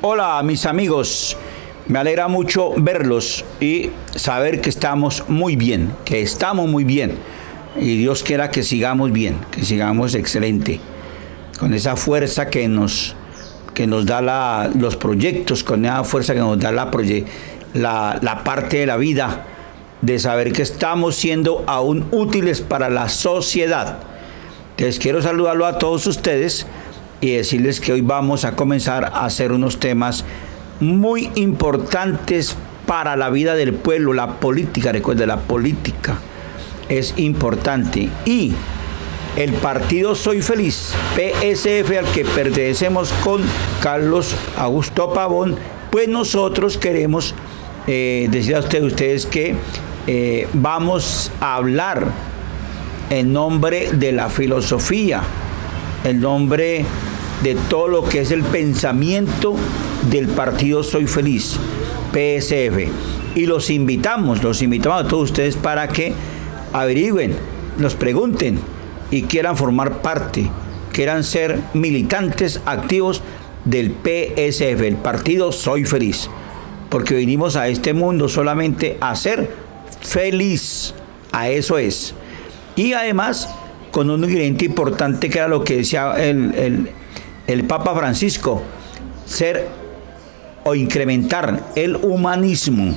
Hola mis amigos, me alegra mucho verlos y saber que estamos muy bien, y Dios quiera que sigamos bien, que sigamos excelente, con esa fuerza que nos da los proyectos, con esa fuerza que nos da la parte de la vida, de saber que estamos siendo aún útiles para la sociedad. Les quiero saludarlo a todos ustedes y decirles que hoy vamos a comenzar a hacer unos temas muy importantes para la vida del pueblo, la política. Recuerda, la política es importante y el partido Soy Feliz, PSF, al que pertenecemos con Carlos Augusto Pavón, pues nosotros queremos decir a ustedes que vamos a hablar en nombre de la filosofía, en nombre de todo lo que es el pensamiento del partido Soy Feliz, PSF. Y los invitamos a todos ustedes para que averigüen, nos pregunten y quieran formar parte, quieran ser militantes activos del PSF, el partido Soy Feliz. Porque vinimos a este mundo solamente a ser feliz, a eso es. Y además, con un ingrediente importante que era lo que decía el Papa Francisco, ser o incrementar el humanismo.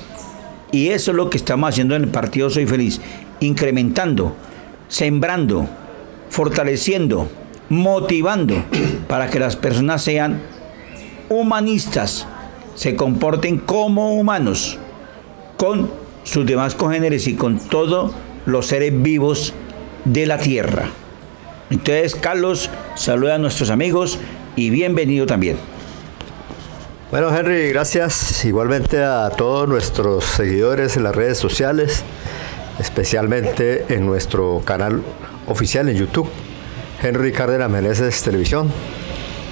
Y eso es lo que estamos haciendo en el partido Soy Feliz, incrementando, sembrando, fortaleciendo, motivando para que las personas sean humanistas, se comporten como humanos, con sus demás congéneres y con todos los seres vivos de la tierra. Entonces, Carlos, saluda a nuestros amigos y bienvenido también. Bueno, Henry, gracias igualmente a todos nuestros seguidores en las redes sociales, especialmente en nuestro canal oficial en YouTube, Henry Cárdenas Meneses Televisión.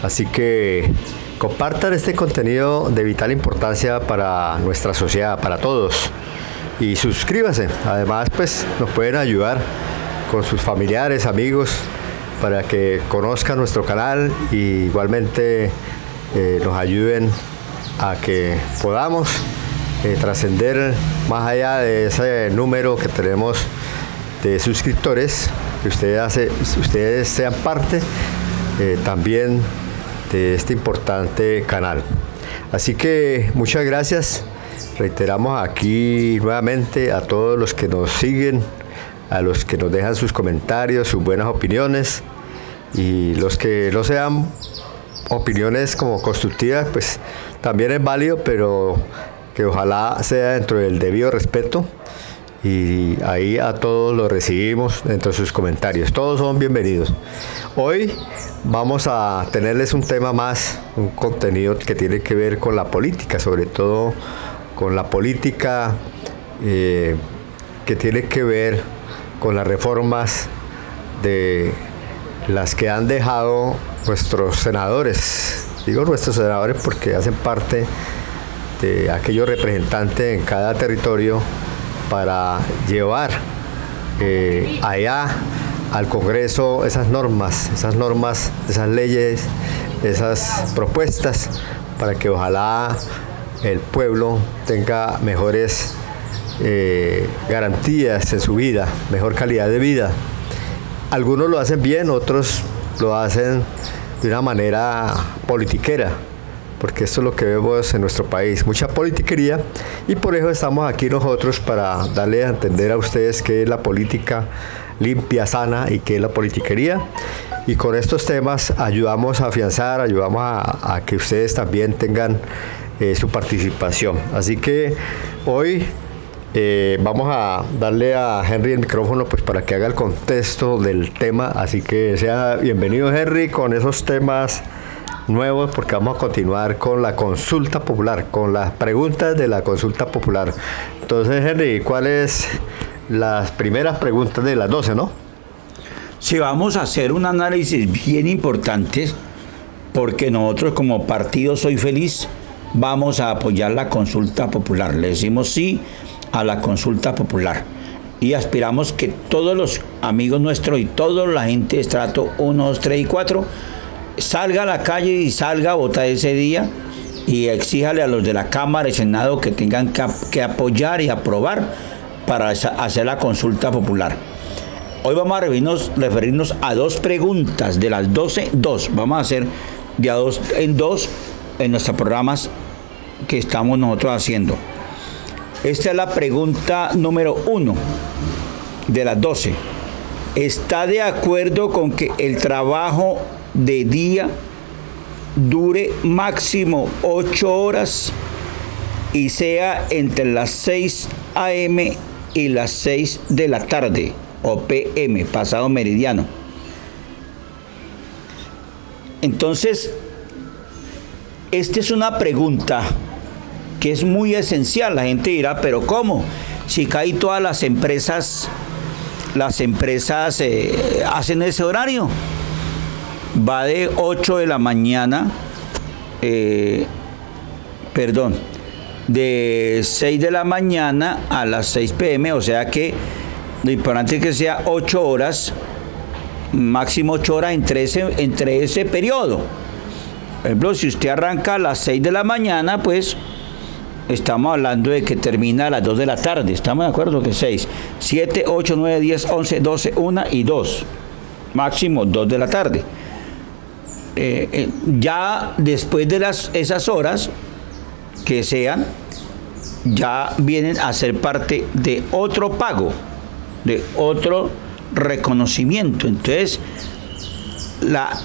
Así que compartan este contenido de vital importancia para nuestra sociedad, para todos, y suscríbanse. Además, pues nos pueden ayudar con sus familiares, amigos, para que conozcan nuestro canal y igualmente nos ayuden a que podamos trascender más allá de ese número que tenemos de suscriptores, que ustedes sean parte también de este importante canal. Así que muchas gracias. Reiteramos aquí nuevamente a todos los que nos siguen, a los que nos dejan sus comentarios, sus buenas opiniones, y los que no sean opiniones como constructivas, pues también es válido, pero que ojalá sea dentro del debido respeto, y ahí a todos los recibimos dentro de sus comentarios. Todos son bienvenidos. Hoy vamos a tenerles un tema más, un contenido que tiene que ver con la política, sobre todo con la política que tiene que ver con las reformas de las que han dejado nuestros senadores. Digo nuestros senadores porque hacen parte de aquellos representantes en cada territorio para llevar allá al Congreso esas normas, esas leyes, esas propuestas, para que ojalá el pueblo tenga mejores garantías en su vida, mejor calidad de vida. Algunos lo hacen bien, otros lo hacen de una manera politiquera, porque esto es lo que vemos en nuestro país, mucha politiquería, y por eso estamos aquí nosotros para darle a entender a ustedes qué es la política limpia, sana, y qué es la politiquería. Y con estos temas ayudamos a afianzar, ayudamos a que ustedes también tengan su participación. Así que hoy vamos a darle a Henry el micrófono, pues, para que haga el contexto del tema. Así que sea bienvenido, Henry, con esos temas nuevos, porque vamos a continuar con la consulta popular, con las preguntas de la consulta popular. Entonces, Henry, ¿cuáles las primeras preguntas de las 12, no? Sí, vamos a hacer un análisis bien importante, porque nosotros como partido Soy Feliz vamos a apoyar la consulta popular. Le decimos sí a la consulta popular y aspiramos que todos los amigos nuestros y toda la gente de estrato 1, 2, 3 y 4 salga a la calle y salga a votar ese día y exíjale a los de la Cámara y Senado que tengan que apoyar y aprobar para hacer la consulta popular. Hoy vamos a referirnos a 2 preguntas de las 12, 2. Vamos a hacer de a 2 en 2 en nuestros programas que estamos nosotros haciendo. Esta es la pregunta número 1 de las 12. ¿Está de acuerdo con que el trabajo de día dure máximo 8 horas y sea entre las 6 a.m. y las 6 de la tarde o p.m., pasado meridiano? Entonces, esta es una pregunta que es muy esencial. La gente dirá, pero ¿cómo? Si casi todas las empresas hacen ese horario. Va de 8 de la mañana, de 6 de la mañana a las 6 p.m., o sea que lo importante es que sea 8 horas, máximo 8 horas entre ese periodo. Por ejemplo, si usted arranca a las 6 de la mañana, pues estamos hablando de que termina a las 2 de la tarde. ¿Estamos de acuerdo? Que 6, 7, 8, 9, 10, 11, 12, 1 y 2. Máximo 2 de la tarde. Ya después de esas horas que sean, ya vienen a ser parte de otro pago, de otro reconocimiento. Entonces,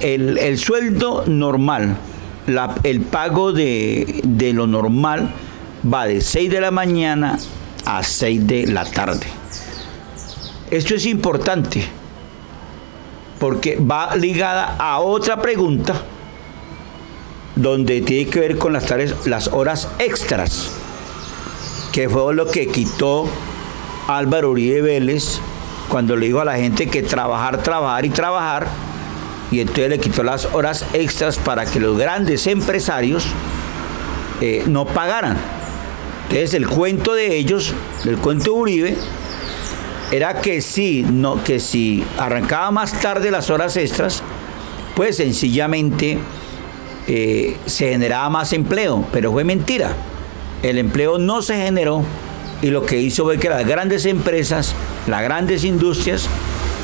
el sueldo normal, el pago de lo normal va de 6 de la mañana a 6 de la tarde. Esto es importante porque va ligada a otra pregunta donde tiene que ver con las horas extras, que fue lo que quitó Álvaro Uribe Vélez cuando le dijo a la gente que trabajar, y entonces le quitó las horas extras para que los grandes empresarios no pagaran. Entonces el cuento de ellos, el cuento de Uribe, era que si arrancaba más tarde las horas extras, pues sencillamente se generaba más empleo, pero fue mentira. El empleo no se generó y lo que hizo fue que las grandes empresas, las grandes industrias,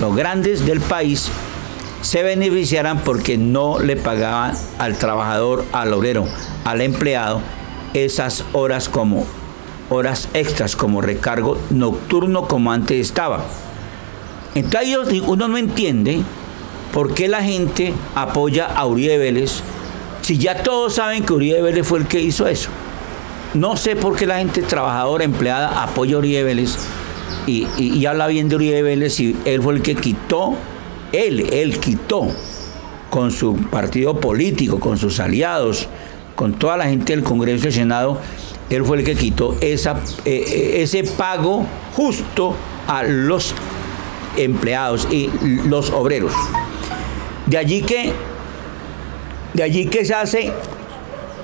los grandes del país se beneficiaran porque no le pagaban al trabajador, al obrero, al empleado esas horas como horas extras, como recargo nocturno como antes estaba. Entonces uno no entiende por qué la gente apoya a Uribe Vélez si ya todos saben que Uribe Vélez fue el que hizo eso. No sé por qué la gente trabajadora, empleada, apoya a Uribe Vélez y habla bien de Uribe Vélez y él fue el que quitó, él quitó con su partido político, con sus aliados, con toda la gente del Congreso y del Senado, él fue el que quitó ese pago justo a los empleados y los obreros. De allí que se hace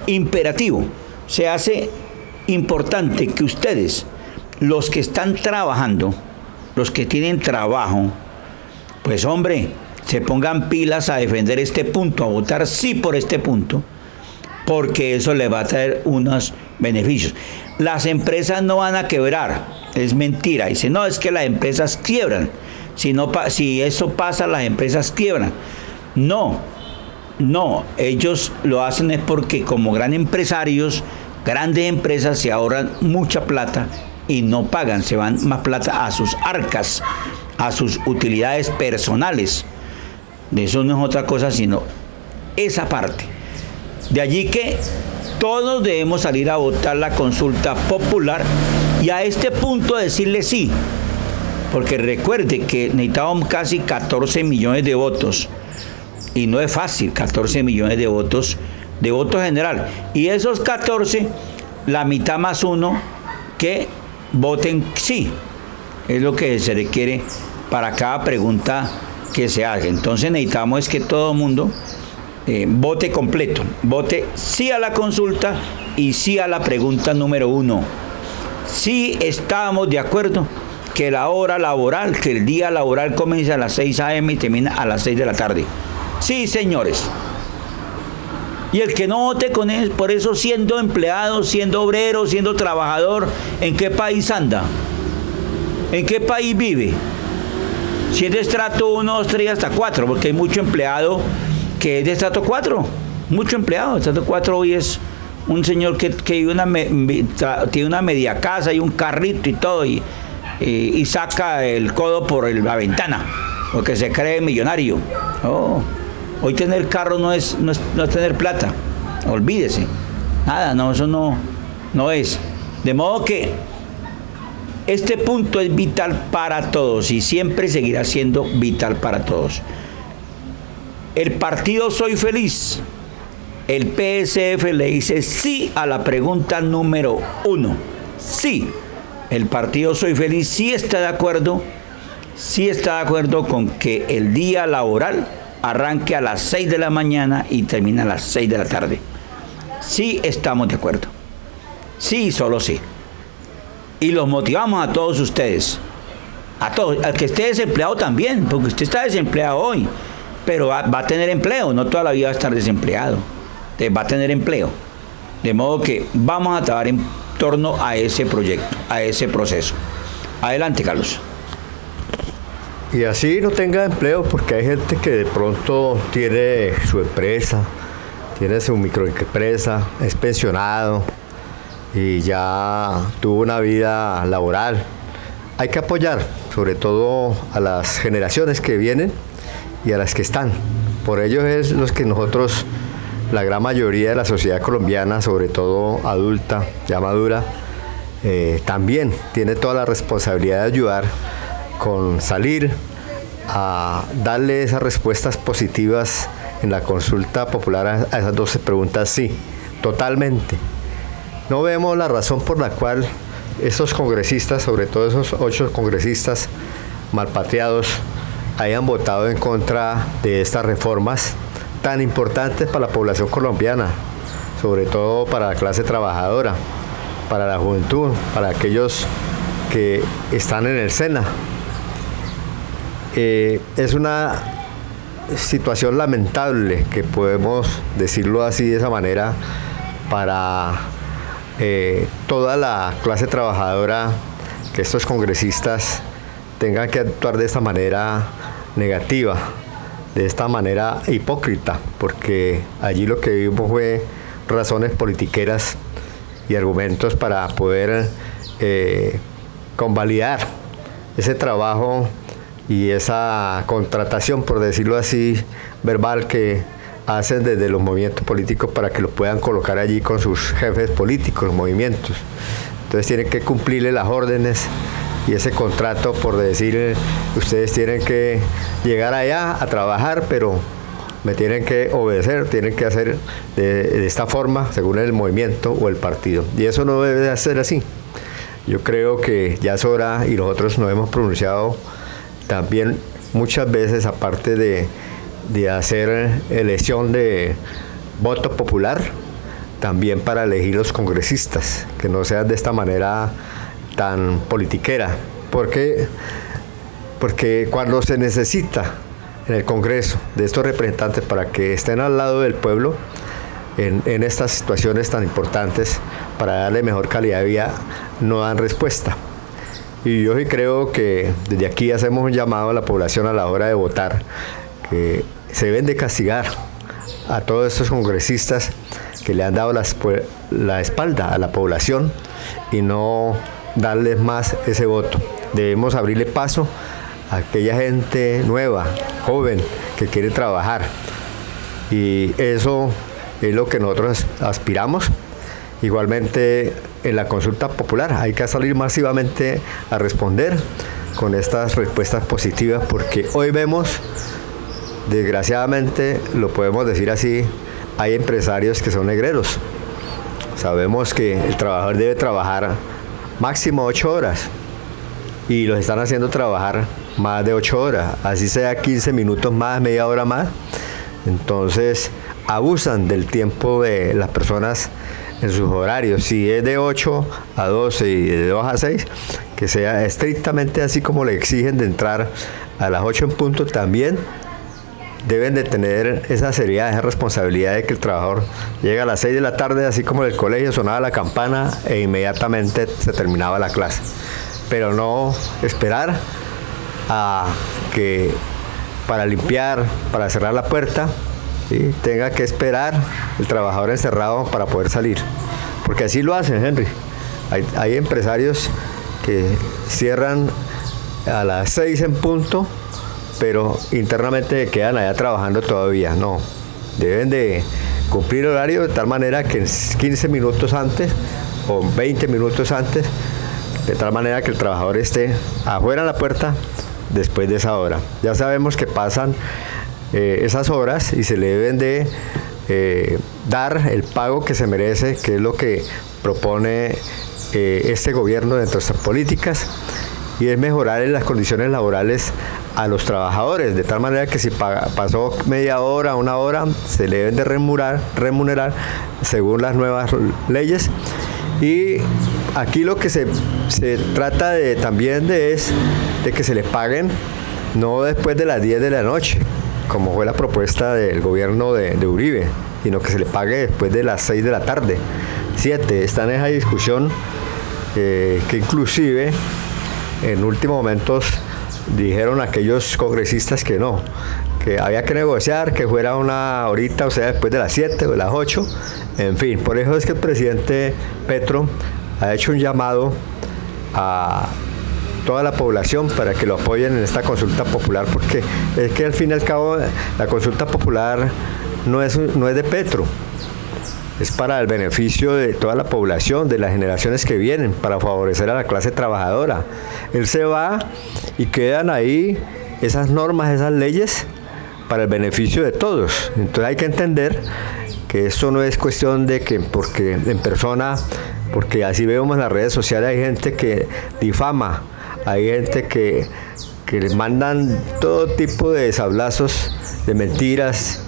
imperativo, se hace importante que ustedes, los que están trabajando, los que tienen trabajo, pues hombre, se pongan pilas a defender este punto, a votar sí por este punto, porque eso le va a traer unos beneficios. Las empresas no van a quebrar, es mentira. Dice, no, es que las empresas quiebran. Si eso pasa, las empresas quiebran. No, ellos lo hacen es porque como grandes empresarios, grandes empresas se ahorran mucha plata y no pagan, se van más plata a sus arcas, a sus utilidades personales. De eso no es otra cosa sino esa parte. De allí que todos debemos salir a votar la consulta popular y a este punto decirle sí, porque recuerde que necesitamos casi 14 millones de votos y no es fácil, 14 millones de votos general, y esos 14, la mitad más uno que voten sí, es lo que se requiere para cada pregunta que se haga. Entonces necesitamos es que todo el mundo vote completo, vote sí a la consulta y sí a la pregunta número 1. Sí estamos de acuerdo que la hora laboral, que el día laboral comienza a las 6 a.m. y termina a las 6 de la tarde. Sí, señores. Y el que no vote por eso, siendo empleado, siendo obrero, siendo trabajador, ¿en qué país anda? ¿En qué país vive? Si es de estrato 1, 2, 3 hasta 4, porque hay mucho empleado que es de estrato 4. Mucho empleado. Estrato 4 hoy es un señor que tiene una media casa y un carrito y todo, y saca el codo por la ventana, porque se cree millonario. Oh, hoy tener carro no es tener plata. Olvídese. Nada, no, eso no es. De modo que este punto es vital para todos y siempre seguirá siendo vital para todos. El partido Soy Feliz, el PSF le dice sí a la pregunta número 1. Sí, el partido Soy Feliz sí está de acuerdo con que el día laboral arranque a las 6 de la mañana y termine a las 6 de la tarde. Sí estamos de acuerdo. Sí, solo sí. Y los motivamos a todos ustedes. A todos. Al que esté desempleado también, porque usted está desempleado hoy, pero va a tener empleo, no toda la vida va a estar desempleado. Va a tener empleo. De modo que vamos a trabajar en torno a ese proyecto, a ese proceso. Adelante, Carlos. Y así no tenga empleo, porque hay gente que de pronto tiene su empresa, tiene su microempresa, es pensionado y ya tuvo una vida laboral. Hay que apoyar, sobre todo a las generaciones que vienen y a las que están. Por ello es los que nosotros, la gran mayoría de la sociedad colombiana, sobre todo adulta, ya madura, también tiene toda la responsabilidad de ayudar con salir a darle esas respuestas positivas en la consulta popular a esas 12 preguntas. Sí, totalmente. No vemos la razón por la cual estos congresistas, sobre todo esos 8 congresistas malpatriados, hayan votado en contra de estas reformas tan importantes para la población colombiana, sobre todo para la clase trabajadora, para la juventud, para aquellos que están en el SENA. Es una situación lamentable, que podemos decirlo así, de esa manera, para toda la clase trabajadora, que estos congresistas tengan que actuar de esta manera negativa, de esta manera hipócrita, porque allí lo que vimos fue razones politiqueras y argumentos para poder convalidar ese trabajo y esa contratación, por decirlo así, verbal, que hacen desde los movimientos políticos para que los puedan colocar allí con sus jefes políticos, los movimientos. Entonces tienen que cumplirle las órdenes y ese contrato, por decir, ustedes tienen que llegar allá a trabajar, pero me tienen que obedecer, tienen que hacer de esta forma, según el movimiento o el partido. Y eso no debe de ser así. Yo creo que ya es hora, y nosotros nos hemos pronunciado también muchas veces, aparte de hacer elección de voto popular, también para elegir los congresistas, que no sean de esta manera tan politiquera, porque cuando se necesita en el Congreso de estos representantes para que estén al lado del pueblo en estas situaciones tan importantes, para darle mejor calidad de vida, no dan respuesta. Y yo sí creo que desde aquí hacemos un llamado a la población a la hora de votar, que se deben de castigar a todos estos congresistas que le han dado la espalda a la población y no darles más ese voto. Debemos abrirle paso a aquella gente nueva, joven, que quiere trabajar. Y eso es lo que nosotros aspiramos. Igualmente, en la consulta popular hay que salir masivamente a responder con estas respuestas positivas, porque hoy vemos, desgraciadamente, lo podemos decir así, hay empresarios que son negreros. Sabemos que el trabajador debe trabajar máximo 8 horas y los están haciendo trabajar más de 8 horas, así sea 15 minutos más, media hora más. Entonces abusan del tiempo de las personas en sus horarios. Si es de 8 a 12 y de 2 a 6, que sea estrictamente así como le exigen, de entrar a las 8 en punto, también deben de tener esa seriedad, esa responsabilidad de que el trabajador llega a las 6 de la tarde, así como en el colegio sonaba la campana e inmediatamente se terminaba la clase. Pero no esperar a que para limpiar, para cerrar la puerta, ¿sí?, tenga que esperar el trabajador encerrado para poder salir. Porque así lo hacen, Henry. Hay empresarios que cierran a las 6 en punto, pero internamente quedan allá trabajando todavía. No, deben de cumplir horario de tal manera que 15 minutos antes o 20 minutos antes, de tal manera que el trabajador esté afuera de la puerta después de esa hora. Ya sabemos que pasan esas horas y se le deben de dar el pago que se merece, que es lo que propone este gobierno dentro de estas políticas, y es mejorar las condiciones laborales a los trabajadores, de tal manera que si pasó media hora, una hora, se le deben de remunerar según las nuevas leyes. Y aquí lo que se trata también es de que se les paguen no después de las 10 de la noche, como fue la propuesta del gobierno de Uribe, sino que se le pague después de las 6 de la tarde, 7. Está en esa discusión que inclusive en últimos momentos dijeron aquellos congresistas que no, que había que negociar, que fuera una horita, o sea, después de las 7 o de las 8, en fin. Por eso es que el presidente Petro ha hecho un llamado a toda la población para que lo apoyen en esta consulta popular, porque es que al fin y al cabo la consulta popular no es de Petro, es para el beneficio de toda la población, de las generaciones que vienen, para favorecer a la clase trabajadora. Él se va y quedan ahí esas normas, esas leyes, para el beneficio de todos. Entonces hay que entender que esto no es cuestión de que porque en persona, porque así vemos en las redes sociales, hay gente que difama, hay gente que le mandan todo tipo de sablazos, de mentiras,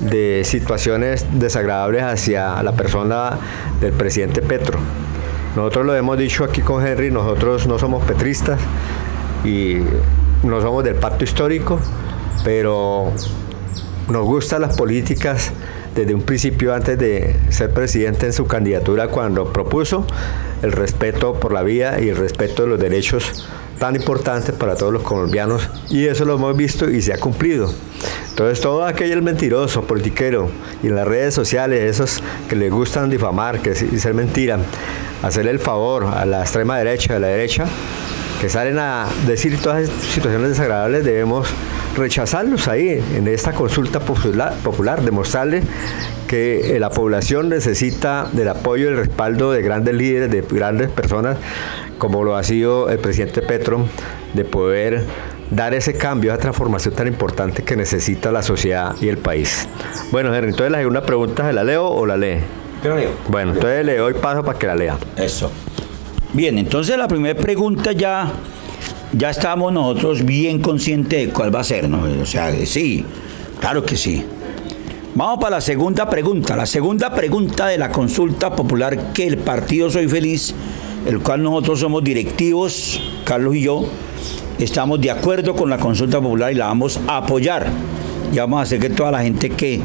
de situaciones desagradables hacia la persona del presidente Petro. Nosotros lo hemos dicho aquí con Henry, nosotros no somos petristas y no somos del pacto histórico, pero nos gustan las políticas desde un principio, antes de ser presidente, en su candidatura, cuando propuso el respeto por la vida y el respeto de los derechos tan importantes para todos los colombianos, y eso lo hemos visto y se ha cumplido. Entonces todo aquel mentiroso, politiquero, y en las redes sociales, esos que les gustan difamar, que dicen mentira, hacerle el favor a la extrema derecha, a la derecha, que salen a decir todas esas situaciones desagradables, debemos rechazarlos ahí, en esta consulta popular, demostrarles que la población necesita del apoyo y el respaldo de grandes líderes, de grandes personas, como lo ha sido el presidente Petro, de poder dar ese cambio, esa transformación tan importante que necesita la sociedad y el país. Bueno, Henry, entonces la segunda pregunta, ¿se la leo o la lee? Yo la leo. Bueno, entonces le doy paso para que la lea. Eso. Bien, entonces la primera pregunta ya estamos nosotros bien conscientes de cuál va a ser, ¿no? O sea, sí, claro que sí. Vamos para la segunda pregunta. La segunda pregunta de la consulta popular que el partido Soy Feliz, el cual nosotros somos directivos, Carlos y yo, estamos de acuerdo con la consulta popular y la vamos a apoyar. Y vamos a hacer que toda la gente que,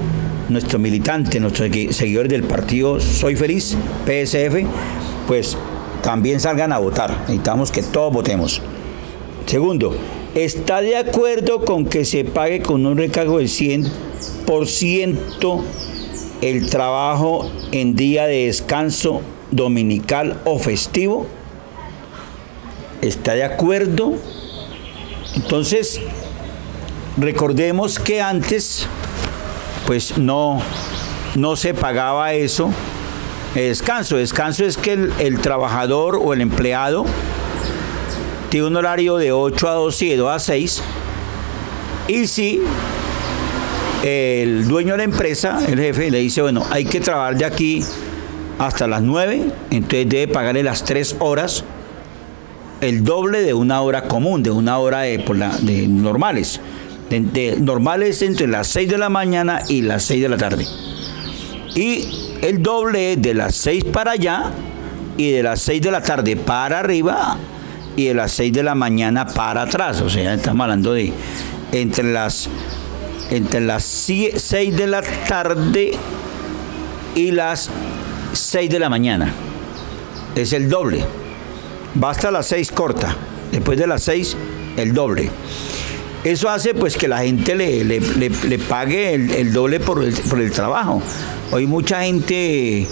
nuestros militantes, nuestros seguidores del partido Soy Feliz, PSF, pues también salgan a votar. Necesitamos que todos votemos. Segundo, ¿está de acuerdo con que se pague con un recargo del 100% el trabajo en día de descanso dominical o festivo? ¿Está de acuerdo? Entonces, recordemos que antes, pues no se pagaba eso. Descanso es que el trabajador o el empleado tiene un horario de 8 a 2 y de 2 a 6. Y si el dueño de la empresa, el jefe, le dice, bueno, hay que trabajar de aquí hasta las 9, entonces debe pagarle las 3 horas, el doble de una hora común, de una hora de normales. Normales entre las 6 de la mañana y las 6 de la tarde. Y el doble de las 6 para allá y de las 6 de la tarde para arriba y de las 6 de la mañana para atrás. O sea, estamos hablando de entre las entre las 6 de la tarde y las 6 de la mañana. Es el doble. Va hasta las 6 corta. Después de las 6, el doble. Eso hace pues que la gente le pague el doble por el trabajo. Hoy mucha gente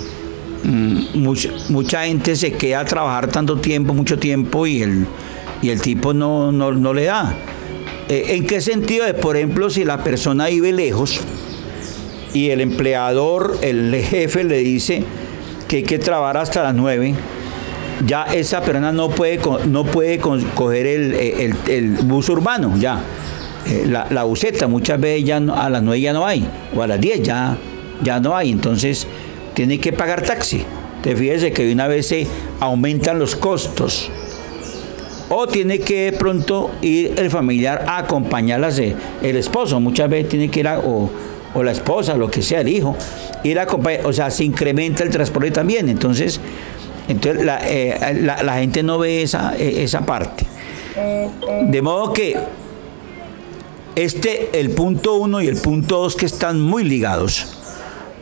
se queda a trabajar mucho tiempo y el tipo no le da. ¿En qué sentido? Por ejemplo, si la persona vive lejos y el empleador, el jefe le dice que hay que trabajar hasta las 9, ya esa persona no puede coger el bus urbano, ya. La buseta, muchas veces ya a las 9 ya no hay, o a las 10 ya no hay, entonces tiene que pagar taxi. Te fíjese que de una vez se aumentan los costos. O tiene que de pronto ir el familiar a acompañarlas, el esposo, muchas veces tiene que ir o la esposa, lo que sea, el hijo, ir a acompañar, o sea, se incrementa el transporte también, entonces la gente no ve esa parte. De modo que el punto 1 y el punto 2, que están muy ligados,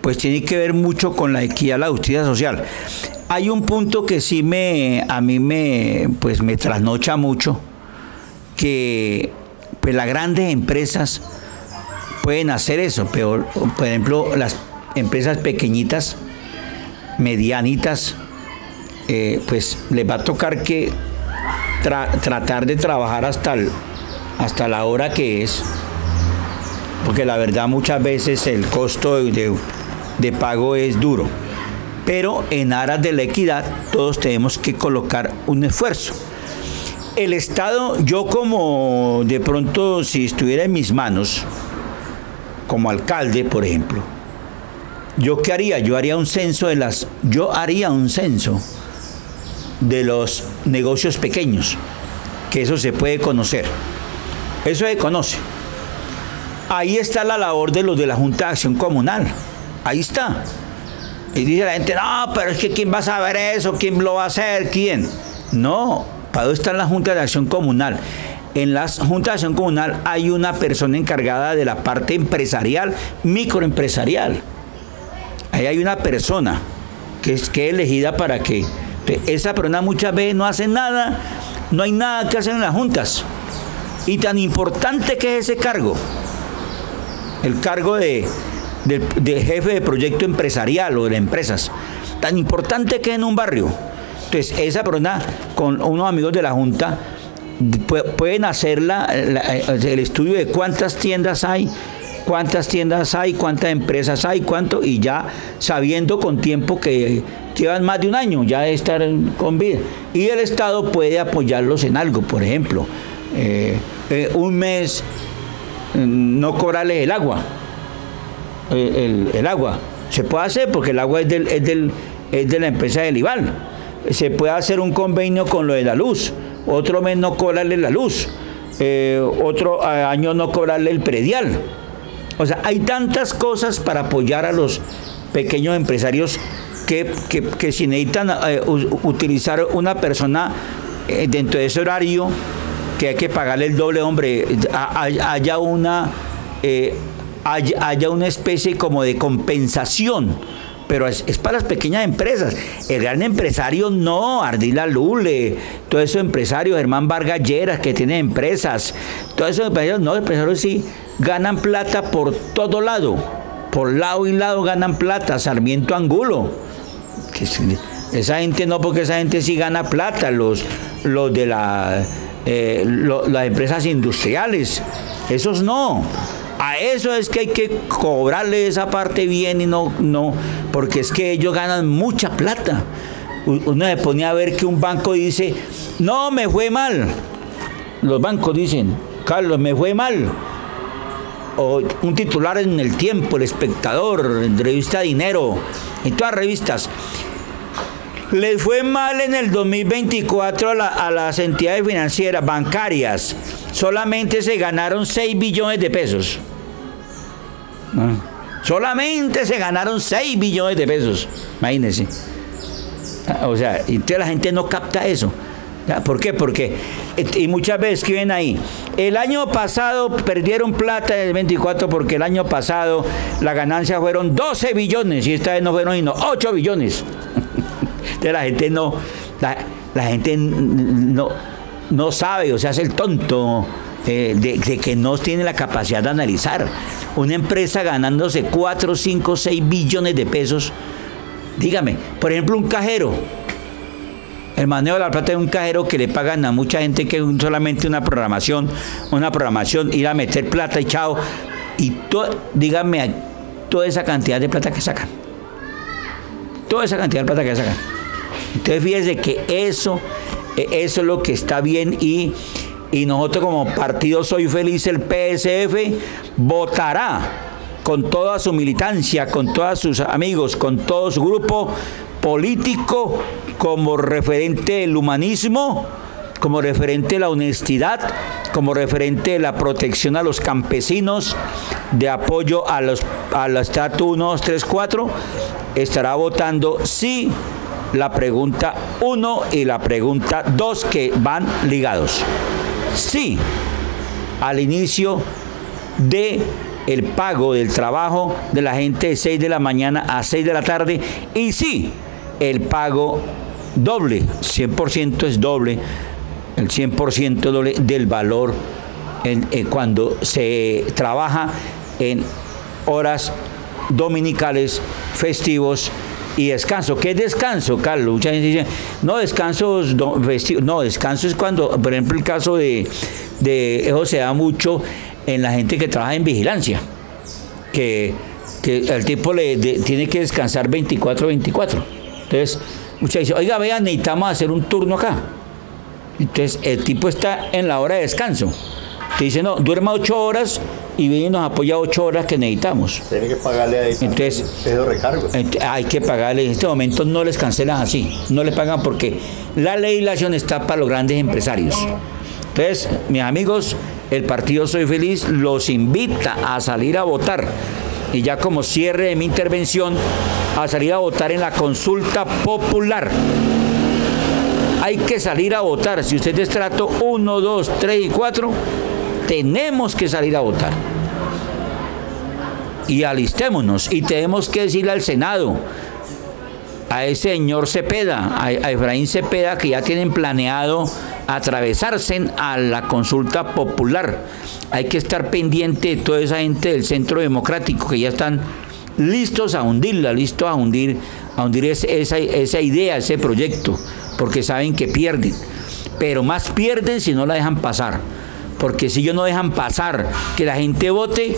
pues tiene que ver mucho con la equidad, la justicia social. Hay un punto que sí a mí me trasnocha mucho, que pues las grandes empresas pueden hacer eso, pero por ejemplo las empresas pequeñitas, medianitas, pues les va a tocar que tratar de trabajar hasta la hora que es, porque la verdad muchas veces el costo de pago es duro, pero en aras de la equidad todos tenemos que colocar un esfuerzo. El Estado, yo como de pronto si estuviera en mis manos, como alcalde por ejemplo, ¿yo qué haría? Yo haría un censo de los negocios pequeños, que eso se puede conocer. Eso se conoce. Ahí está la labor de los de la Junta de Acción Comunal. Ahí está. Y dice la gente, no, pero es que ¿quién va a saber eso? ¿Quién lo va a hacer? ¿Quién? No, para eso está la Junta de Acción Comunal. En la Junta de Acción Comunal hay una persona encargada de la parte empresarial, microempresarial. Ahí hay una persona que es elegida para que esa persona muchas veces no hace nada, no hay nada que hacer en las juntas. Y tan importante que es ese cargo, el cargo de jefe de proyecto empresarial o de empresas, tan importante que es en un barrio. Entonces, esa persona con unos amigos de la Junta pueden hacer el estudio de cuántas tiendas hay, cuántas empresas hay, y ya sabiendo con tiempo que llevan más de un año ya de estar con vida. Y el Estado puede apoyarlos en algo, por ejemplo, un mes no cobrarles el agua. El agua se puede hacer porque el agua es de la empresa del IVAL. Se puede hacer un convenio con lo de la luz, otro mes no cobrarle la luz, otro año no cobrarle el predial. O sea, hay tantas cosas para apoyar a los pequeños empresarios que si necesitan utilizar una persona dentro de ese horario, que hay que pagarle el doble, hombre, haya una especie como de compensación, pero es para las pequeñas empresas. El gran empresario no, Ardila Lule, todos esos empresarios, Germán Vargas Lleras, que tienen empresas, todos esos empresarios no, los empresarios sí ganan plata por todo lado, por lado y lado ganan plata. Sarmiento Angulo, esa gente no, porque esa gente sí gana plata, los de las empresas industriales, esos no. A eso es que hay que cobrarle esa parte bien y no, porque es que ellos ganan mucha plata. Uno se ponía a ver que un banco dice, no, me fue mal. Los bancos dicen, Carlos, me fue mal. O un titular en El Tiempo, El Espectador, en Revista Dinero, en todas las revistas. Les fue mal en el 2024 a las entidades financieras, bancarias. Solamente se ganaron 6 billones de pesos. Solamente se ganaron 6 billones de pesos. Imagínense. O sea, entonces la gente no capta eso. ¿Por qué? Porque, y muchas veces escriben ahí, el año pasado perdieron plata en el 24 porque el año pasado la ganancia fueron 12 billones y esta vez no fueron sino 8 billones. Entonces la gente no sabe o se hace el tonto de que no tiene la capacidad de analizar. Una empresa ganándose 4, 5, 6 billones de pesos, dígame, por ejemplo, un cajero. El manejo de la plata de un cajero que le pagan a mucha gente que es solamente una programación, ir a meter plata y chao. Y dígame, toda esa cantidad de plata que sacan. Toda esa cantidad de plata que sacan. Entonces fíjese que eso es lo que está bien y nosotros como partido Soy Feliz, el PSF, votará con toda su militancia, con todos sus amigos, con todo su grupo político, como referente del humanismo, como referente de la honestidad, como referente de la protección a los campesinos, de apoyo a la estrato 1, 2, 3, 4, estará votando sí la pregunta 1 y la pregunta 2 que van ligados. Sí al inicio de el pago del trabajo de la gente de 6 de la mañana a 6 de la tarde y sí el pago doble, 100% es doble, el 100% doble del valor cuando se trabaja en horas dominicales, festivos y descanso. ¿Qué es descanso, Carlos? Mucha gente dice, no, descanso festivos. No, descanso es cuando, por ejemplo, el caso de eso se da mucho en la gente que trabaja en vigilancia, que el tipo tiene que descansar 24/24. Entonces, muchas dicen, oiga, vean, necesitamos hacer un turno acá. Entonces, el tipo está en la hora de descanso. Te dice, no, duerma 8 horas y viene y nos apoya 8 horas que necesitamos. Tiene que pagarle ahí. Entonces, esos recargos. Hay que pagarle. En este momento no les cancelan así. No les pagan porque la legislación está para los grandes empresarios. Entonces, mis amigos, el partido Soy Feliz los invita a salir a votar. Y ya como cierre de mi intervención, a salir a votar en la consulta popular. Hay que salir a votar. Si usted es de estrato 1, 2, 3 y 4, tenemos que salir a votar. Y alistémonos. Y tenemos que decirle al Senado, a ese señor Cepeda, a Efraín Cepeda, que ya tienen planeado atravesarse a la consulta popular. Hay que estar pendiente de toda esa gente del Centro Democrático que ya están listos a hundirla, listos a hundir esa idea, ese proyecto, porque saben que pierden. Pero más pierden si no la dejan pasar. Porque si ellos no dejan pasar que la gente vote,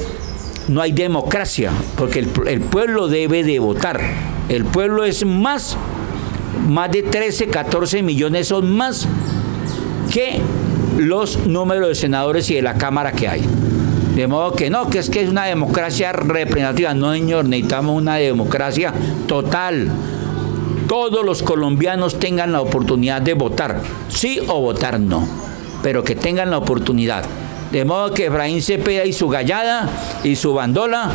no hay democracia, porque el pueblo debe de votar. El pueblo es más de 13, 14 millones son más que los números de senadores y de la Cámara que hay. De modo que no, que es una democracia representativa. No, señor, necesitamos una democracia total. Todos los colombianos tengan la oportunidad de votar, sí o votar no, pero que tengan la oportunidad. De modo que Efraín Cepeda y su gallada y su bandola,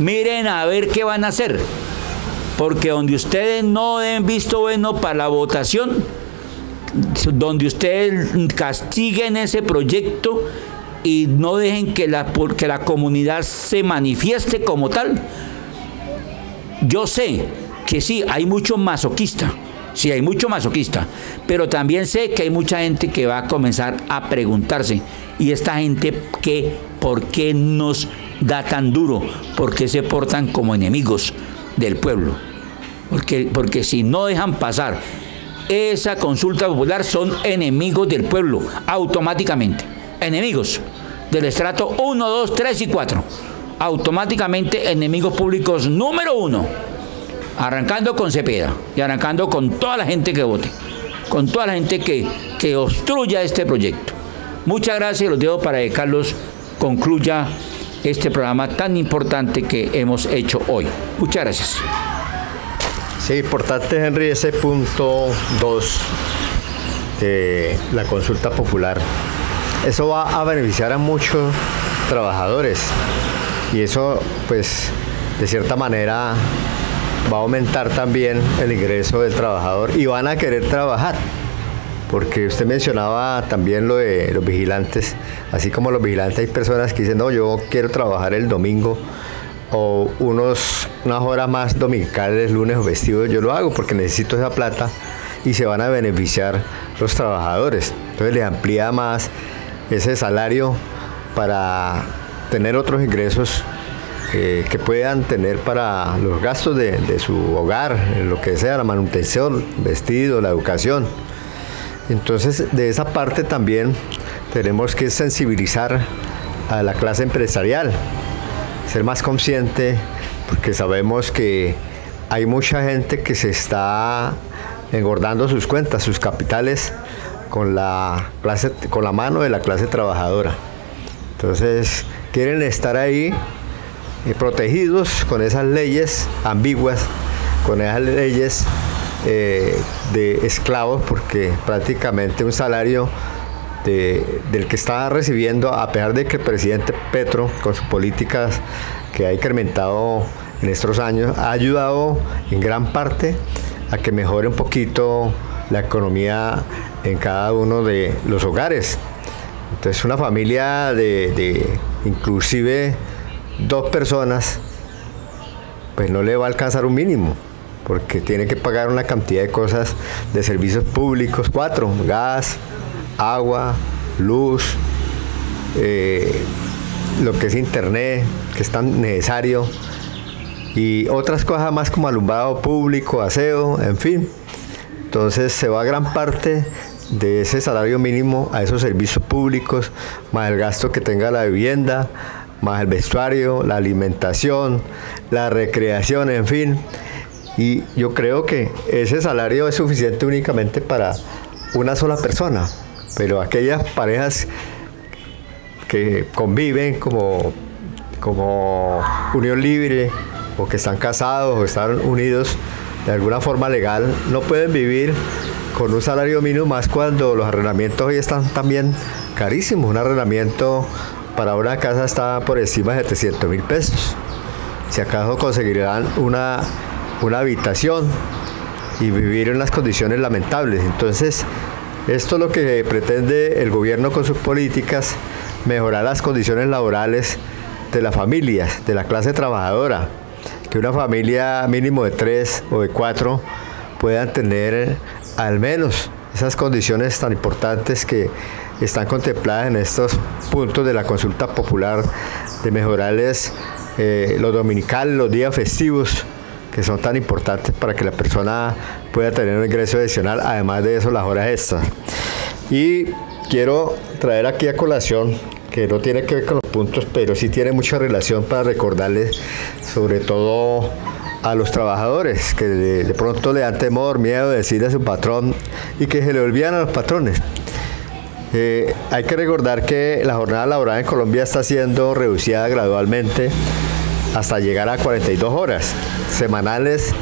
miren a ver qué van a hacer. Porque donde ustedes no den visto bueno para la votación, donde ustedes castiguen ese proyecto y no dejen que la comunidad se manifieste como tal. Yo sé que sí, hay mucho masoquista, pero también sé que hay mucha gente que va a comenzar a preguntarse, y esta gente ¿por qué nos da tan duro? ¿Por qué se portan como enemigos del pueblo? Porque si no dejan pasar esa consulta popular, son enemigos del pueblo, automáticamente. Enemigos del estrato 1, 2, 3 y 4. Automáticamente enemigos públicos número 1. Arrancando con Cepeda y arrancando con toda la gente que vote, con toda la gente que obstruya este proyecto. Muchas gracias, los dejo para que Carlos concluya este programa tan importante que hemos hecho hoy. Muchas gracias. Sí, importante, Henry, ese punto 2 de la consulta popular. Eso va a beneficiar a muchos trabajadores y eso, pues, de cierta manera va a aumentar también el ingreso del trabajador y van a querer trabajar. porque usted mencionaba también lo de los vigilantes. Así como los vigilantes, hay personas que dicen, no, yo quiero trabajar el domingo o unas horas más dominicales, lunes o festivos, yo lo hago porque necesito esa plata y se van a beneficiar los trabajadores. Entonces les amplía más ese salario para tener otros ingresos que puedan tener para los gastos de su hogar, lo que sea, la manutención, vestido, la educación. Entonces, de esa parte también tenemos que sensibilizar a la clase empresarial, ser más consciente, porque sabemos que hay mucha gente que se está engordando sus cuentas, sus capitales, con la mano de la clase trabajadora. Entonces, quieren estar ahí protegidos con esas leyes ambiguas, con esas leyes de esclavos, porque prácticamente un salario del que está recibiendo, a pesar de que el presidente Petro, con sus políticas que ha incrementado en estos años, ha ayudado en gran parte a que mejore un poquito la economía en cada uno de los hogares. Entonces, una familia de inclusive 2 personas, pues no le va a alcanzar un mínimo, porque tiene que pagar una cantidad de cosas, de servicios públicos, 4, gas, agua, luz, lo que es internet, que es tan necesario, y otras cosas más como alumbrado público, aseo, en fin. Entonces se va gran parte de ese salario mínimo a esos servicios públicos, más el gasto que tenga la vivienda, más el vestuario, la alimentación, la recreación, en fin. Y yo creo que ese salario es suficiente únicamente para una sola persona, pero aquellas parejas que conviven como unión libre, o que están casados o están unidos de alguna forma legal, no pueden vivir con un salario mínimo, más cuando los arrendamientos hoy están también carísimos. Un arrendamiento para una casa está por encima de 700.000 pesos. Si acaso conseguirán una habitación y vivir en unas condiciones lamentables. Entonces, esto es lo que pretende el gobierno con sus políticas, mejorar las condiciones laborales de las familias, de la clase trabajadora, que una familia mínimo de 3 o de 4 puedan tener al menos esas condiciones tan importantes que están contempladas en estos puntos de la consulta popular, de mejorarles los dominicales, los días festivos, que son tan importantes para que la persona pueda tener un ingreso adicional, además de eso las horas extras. Y quiero traer aquí a colación, que no tiene que ver con los puntos, pero sí tiene mucha relación, para recordarles sobre todo a los trabajadores que de pronto le dan temor, miedo de decirle a su patrón y que se le olvidan a los patrones. Hay que recordar que la jornada laboral en Colombia está siendo reducida gradualmente hasta llegar a 42 horas semanales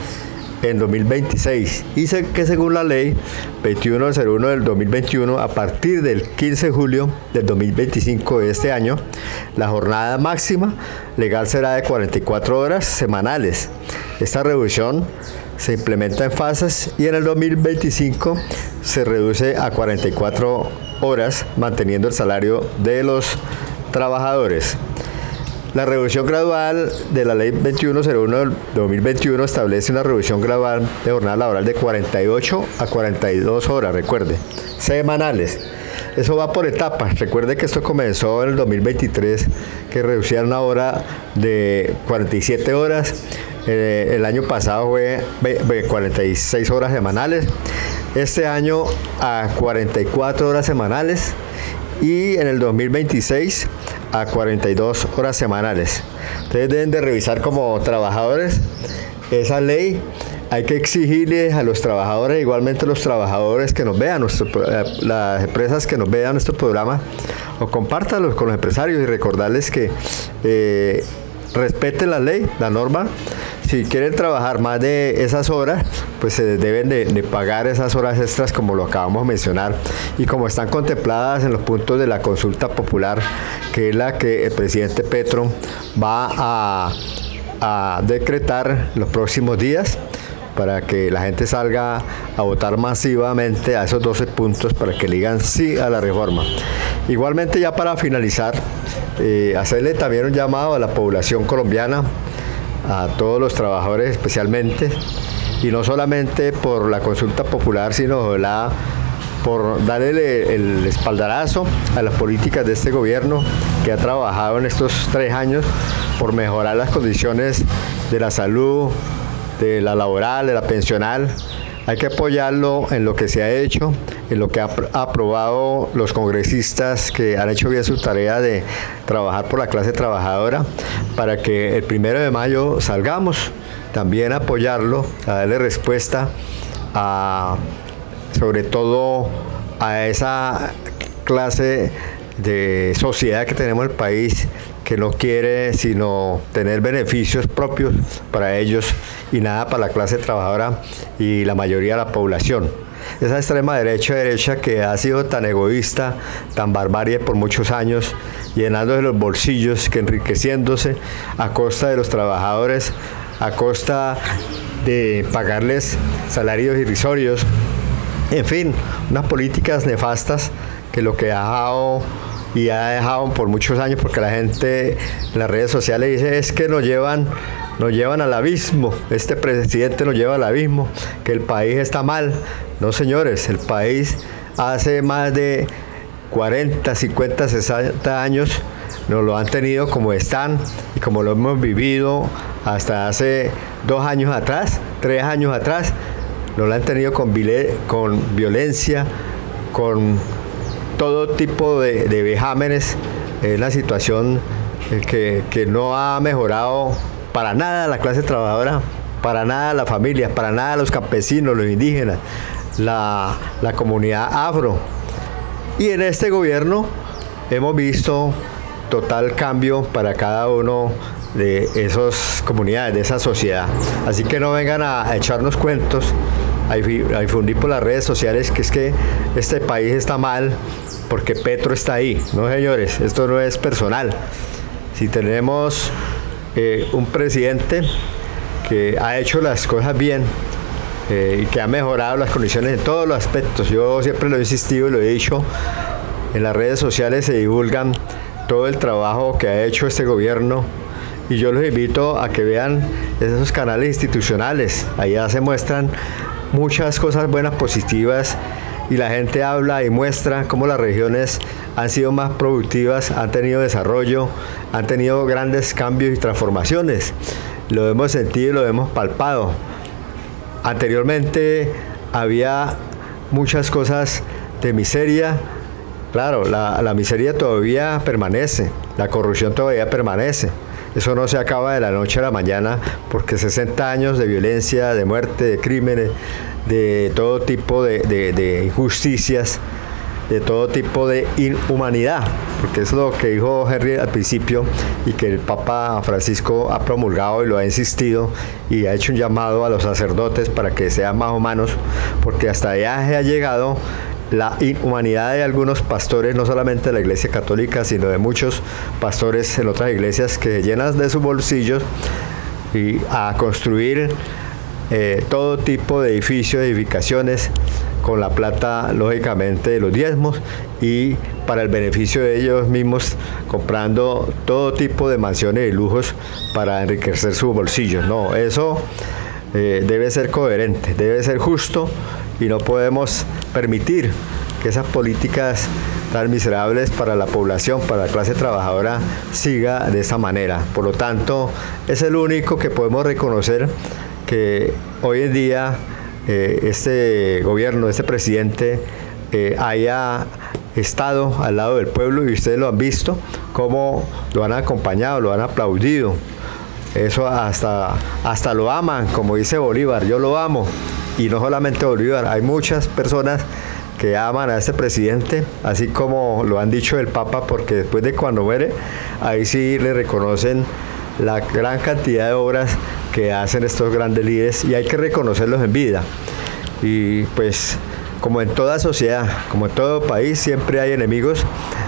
en 2026, y que según la ley 2101 del 2021, a partir del 15 de julio del 2025 de este año, la jornada máxima legal será de 44 horas semanales. Esta reducción se implementa en fases y en el 2025 se reduce a 44 horas, manteniendo el salario de los trabajadores. La reducción gradual de la ley 2101 del 2021 establece una reducción gradual de jornada laboral de 48 a 42 horas, recuerde, semanales. Eso va por etapas. Recuerde que esto comenzó en el 2023, que reducían una hora de 47 horas. El año pasado fue 46 horas semanales. Este año a 44 horas semanales. Y en el 2026 a 42 horas semanales. Ustedes deben de revisar como trabajadores esa ley. Hay que exigirles a los trabajadores, igualmente los trabajadores que nos vean, las empresas que nos vean nuestro programa, o compártanlos con los empresarios y recordarles que respeten la ley, la norma. Si quieren trabajar más de esas horas, pues se deben de pagar esas horas extras, como lo acabamos de mencionar, y como están contempladas en los puntos de la consulta popular, que es la que el presidente Petro va a decretar los próximos días, para que la gente salga a votar masivamente a esos 12 puntos para que le digan sí a la reforma. Igualmente, ya para finalizar, hacerle también un llamado a la población colombiana, a todos los trabajadores especialmente, y no solamente por la consulta popular, sino por darle el espaldarazo a las políticas de este gobierno que ha trabajado en estos 3 años por mejorar las condiciones de la salud, de la laboral, de la pensional. Hay que apoyarlo en lo que se ha hecho, en lo que ha aprobado los congresistas que han hecho bien su tarea de trabajar por la clase trabajadora, para que el 1 de mayo salgamos. También apoyarlo, a darle respuesta sobre todo a esa clase de sociedad que tenemos en el país, que no quiere sino tener beneficios propios para ellos y nada para la clase trabajadora y la mayoría de la población. Esa extrema derecha que ha sido tan egoísta, tan barbarie por muchos años, llenándose los bolsillos, que enriqueciéndose a costa de los trabajadores, a costa de pagarles salarios irrisorios, en fin, unas políticas nefastas que lo que ha dejado por muchos años, porque la gente en las redes sociales dice es que nos llevan al abismo, este presidente nos lleva al abismo, que el país está mal. No, señores, el país hace más de 40, 50, 60 años nos lo han tenido como están y como lo hemos vivido hasta hace 2 años atrás, 3 años atrás, nos lo han tenido con violencia, con todo tipo de vejámenes. Es una situación que no ha mejorado para nada la clase trabajadora, para nada la familia, para nada los campesinos, los indígenas, la comunidad afro. Y en este gobierno hemos visto total cambio para cada uno de esas comunidades, de esa sociedad. Así que no vengan a echarnos cuentos, a difundir por las redes sociales que es que este país está mal porque Petro está ahí. No, señores, esto no es personal. Si tenemos un presidente que ha hecho las cosas bien y que ha mejorado las condiciones en todos los aspectos, yo siempre lo he insistido y lo he dicho, en las redes sociales se divulgan todo el trabajo que ha hecho este gobierno, y yo los invito a que vean esos canales institucionales. Allá se muestran muchas cosas buenas, positivas, y la gente habla y muestra cómo las regiones han sido más productivas, han tenido desarrollo, han tenido grandes cambios y transformaciones. Lo hemos sentido y lo hemos palpado. Anteriormente había muchas cosas de miseria. Claro, la miseria todavía permanece, la corrupción todavía permanece. Eso no se acaba de la noche a la mañana, porque 60 años de violencia, de muerte, de crímenes, de todo tipo de injusticias, de todo tipo de inhumanidad, porque eso es lo que dijo Henry al principio y que el Papa Francisco ha promulgado y lo ha insistido y ha hecho un llamado a los sacerdotes para que sean más humanos, porque hasta allá se ha llegado la inhumanidad de algunos pastores, no solamente de la Iglesia Católica, sino de muchos pastores en otras iglesias que se llenan de sus bolsillos y a construir todo tipo de edificios, edificaciones, con la plata, lógicamente, de los diezmos y para el beneficio de ellos mismos, comprando todo tipo de mansiones y lujos para enriquecer sus bolsillos. No, eso debe ser coherente, debe ser justo, y no podemos permitir que esas políticas tan miserables para la población, para la clase trabajadora, siga de esa manera. Por lo tanto, es el único que podemos reconocer que hoy en día este gobierno, este presidente haya estado al lado del pueblo, y ustedes lo han visto, cómo lo han acompañado, lo han aplaudido. Eso hasta lo aman, como dice Bolívar, yo lo amo. Y no solamente Bolívar, hay muchas personas que aman a este presidente, así como lo han dicho el Papa, porque después de cuando muere, ahí sí le reconocen la gran cantidad de obras que hacen estos grandes líderes, y hay que reconocerlos en vida. Y pues, como en toda sociedad, como en todo país, siempre hay enemigos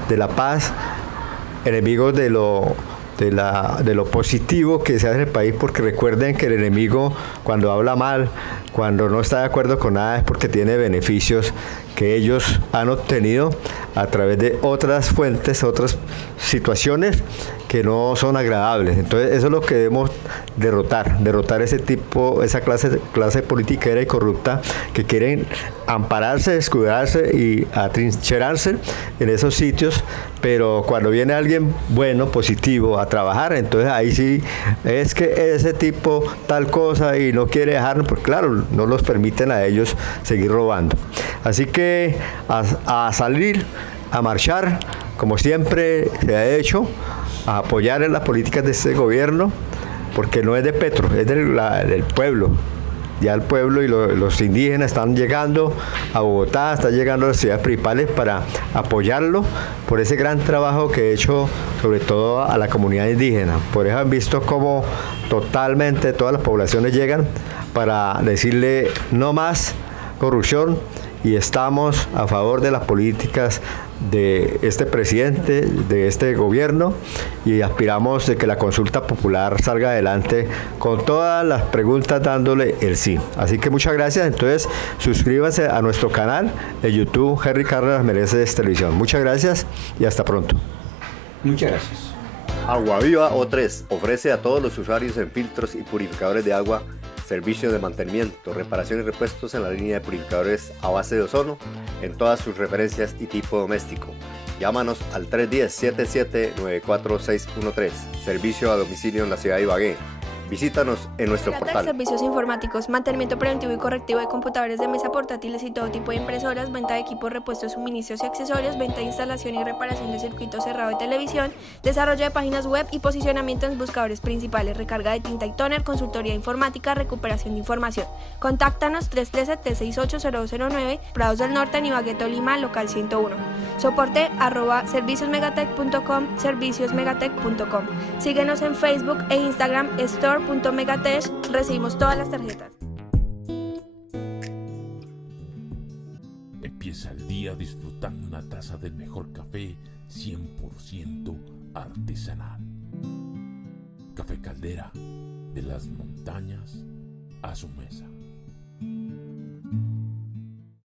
de la paz, enemigos de lo de lo positivo que se hace en el país, porque recuerden que el enemigo cuando habla mal, cuando no está de acuerdo con nada, es porque tiene beneficios que ellos han obtenido a través de otras fuentes, otras situaciones que no son agradables. Entonces eso es lo que debemos derrotar ese tipo, esa clase politiquera y corrupta que quieren ampararse, escudarse y atrincherarse en esos sitios, pero cuando viene alguien bueno, positivo, a trabajar, entonces ahí sí es que ese tipo tal cosa y no quiere dejarnos, porque claro, no los permiten a ellos seguir robando. Así que a salir, a marchar, como siempre se ha hecho, a apoyar en las políticas de este gobierno, porque no es de Petro, es del pueblo. Ya el pueblo y los indígenas están llegando a Bogotá, están llegando a las ciudades principales para apoyarlo por ese gran trabajo que ha hecho, sobre todo a la comunidad indígena. Por eso han visto cómo totalmente todas las poblaciones llegan para decirle no más corrupción, y estamos a favor de las políticas de este presidente, de este gobierno, y aspiramos de que la consulta popular salga adelante con todas las preguntas dándole el sí. Así que muchas gracias. Entonces suscríbanse a nuestro canal de YouTube Henry Cárdenas Meneses Televisión. Muchas gracias y hasta pronto. Muchas gracias. Agua Viva O3 ofrece a todos los usuarios en filtros y purificadores de agua servicios de mantenimiento, reparación y repuestos en la línea de purificadores a base de ozono en todas sus referencias y tipo doméstico. Llámanos al 310-77-94613, servicio a domicilio en la ciudad de Ibagué. Visítanos en nuestro portal. Servicios informáticos, mantenimiento preventivo y correctivo de computadores de mesa, portátiles y todo tipo de impresoras, venta de equipos, repuestos, suministros y accesorios, venta de instalación y reparación de circuito cerrado de televisión, desarrollo de páginas web y posicionamiento en buscadores principales, recarga de tinta y tóner, consultoría informática, recuperación de información. Contáctanos 313-368-0209, Prados del Norte, en Ibagué, Tolima, local 101. Soporte @serviciosmegatech.com, serviciosmegatech.com. Síguenos en Facebook e Instagram, store.megatech. Recibimos todas las tarjetas. Empieza el día disfrutando una taza del mejor café 100% artesanal. Café Caldera, de las montañas a su mesa.